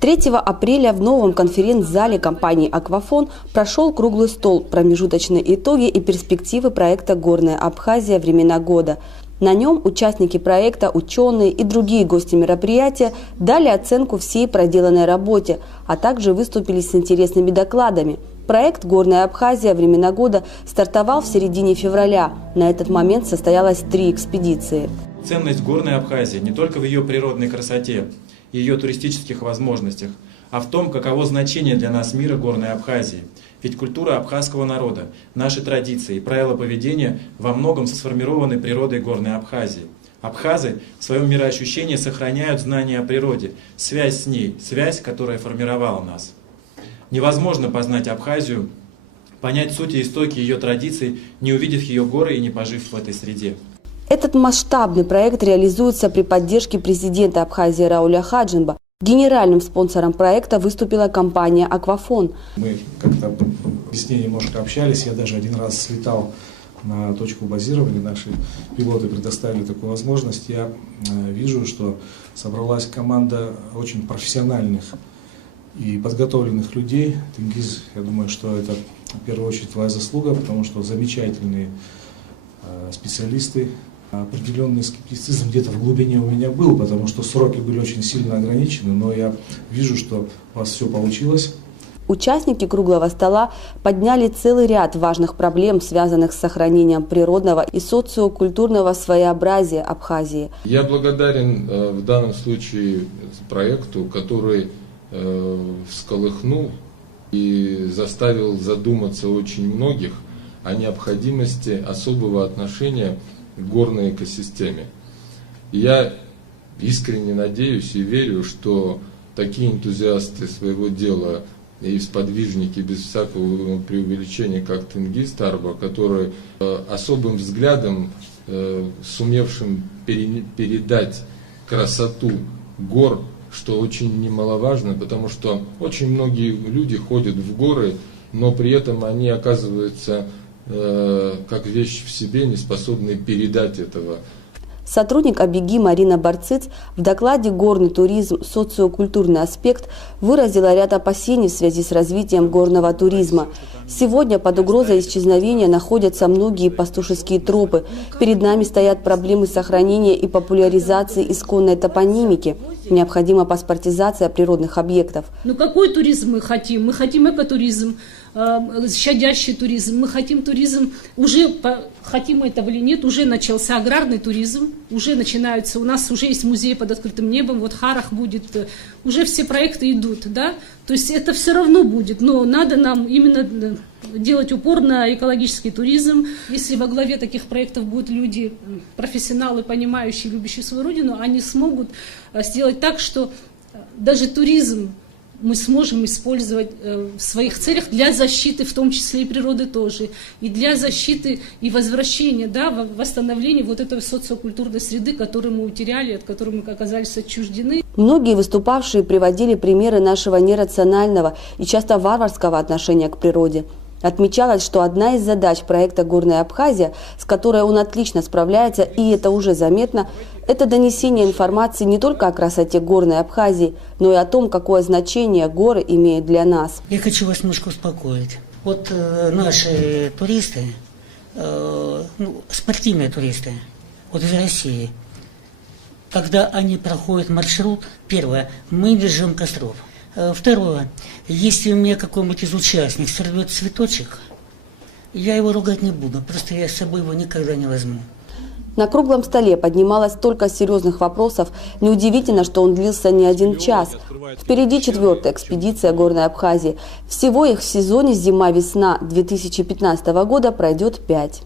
3 апреля в новом конференц-зале компании «Аквафон» прошел круглый стол «Промежуточные итоги и перспективы проекта «Горная Абхазия. Времена года». На нем участники проекта, ученые и другие гости мероприятия дали оценку всей проделанной работе, а также выступили с интересными докладами. Проект «Горная Абхазия. Времена года» стартовал в середине февраля. На этот момент состоялось 3 экспедиции. Ценность Горной Абхазии не только в ее природной красоте и ее туристических возможностях, а в том, каково значение для нас мира Горной Абхазии. Ведь культура абхазского народа, наши традиции и правила поведения во многом сформированы природой Горной Абхазии. Абхазы в своем мироощущении сохраняют знания о природе, связь с ней, связь, которая формировала нас. Невозможно познать Абхазию, понять суть и истоки ее традиций, не увидев ее горы и не пожив в этой среде. Этот масштабный проект реализуется при поддержке президента Абхазии Рауля Хаджимба. Генеральным спонсором проекта выступила компания «Аквафон». Мы как-то с ней немножко общались, я даже один раз слетал на точку базирования, наши пилоты предоставили такую возможность. Я вижу, что собралась команда очень профессиональных и подготовленных людей. Тенгиз, я думаю, что это в первую очередь твоя заслуга, потому что замечательные специалисты. Определенный скептицизм где-то в глубине у меня был, потому что сроки были очень сильно ограничены, но я вижу, что у вас все получилось. Участники круглого стола подняли целый ряд важных проблем, связанных с сохранением природного и социокультурного своеобразия Абхазии. Я благодарен в данном случае проекту, который всколыхнул и заставил задуматься очень многих о необходимости особого отношения к горной экосистеме. Я искренне надеюсь и верю, что такие энтузиасты своего дела и сподвижники без всякого преувеличения, как Тенгиз Тарба, который особым взглядом, сумевшим передать красоту гор, что очень немаловажно, потому что очень многие люди ходят в горы, но при этом они оказываются как вещь в себе, не способны передать этого. Сотрудник Абиги Марина Барциц в докладе «Горный туризм. Социокультурный аспект» выразила ряд опасений в связи с развитием горного туризма. Сегодня под угрозой исчезновения находятся многие пастушеские тропы. Перед нами стоят проблемы сохранения и популяризации исконной топонимики. Необходима паспортизация природных объектов. Ну какой туризм мы хотим? Мы хотим экотуризм, щадящий туризм. Мы хотим туризм, уже хотим этого или нет, уже начался аграрный туризм, уже начинаются, у нас уже есть музей под открытым небом, вот Харах будет, уже все проекты идут, да, то есть это все равно будет, но надо нам именно делать упор на экологический туризм. Если во главе таких проектов будут люди, профессионалы, понимающие, любящие свою родину, они смогут сделать так, что даже туризм мы сможем использовать в своих целях для защиты, в том числе и природы тоже, и для защиты и возвращения, да, восстановления вот этой социокультурной среды, которую мы утеряли, от которой мы оказались отчуждены. Многие выступавшие приводили примеры нашего нерационального и часто варварского отношения к природе. Отмечалось, что одна из задач проекта «Горная Абхазия», с которой он отлично справляется, и это уже заметно, это донесение информации не только о красоте Горной Абхазии, но и о том, какое значение горы имеют для нас. Я хочу вас немножко успокоить. Вот наши туристы, спортивные туристы, вот из России, когда они проходят маршрут, первое, мы не жжем костров. Второе, если у меня какой-нибудь из участников сорвет цветочек, я его ругать не буду, просто я с собой его никогда не возьму. На круглом столе поднималось столько серьезных вопросов, неудивительно, что он длился не 1 час. Впереди 4-я экспедиция Горной Абхазии. Всего их в сезоне зима-весна 2015 года пройдет 5.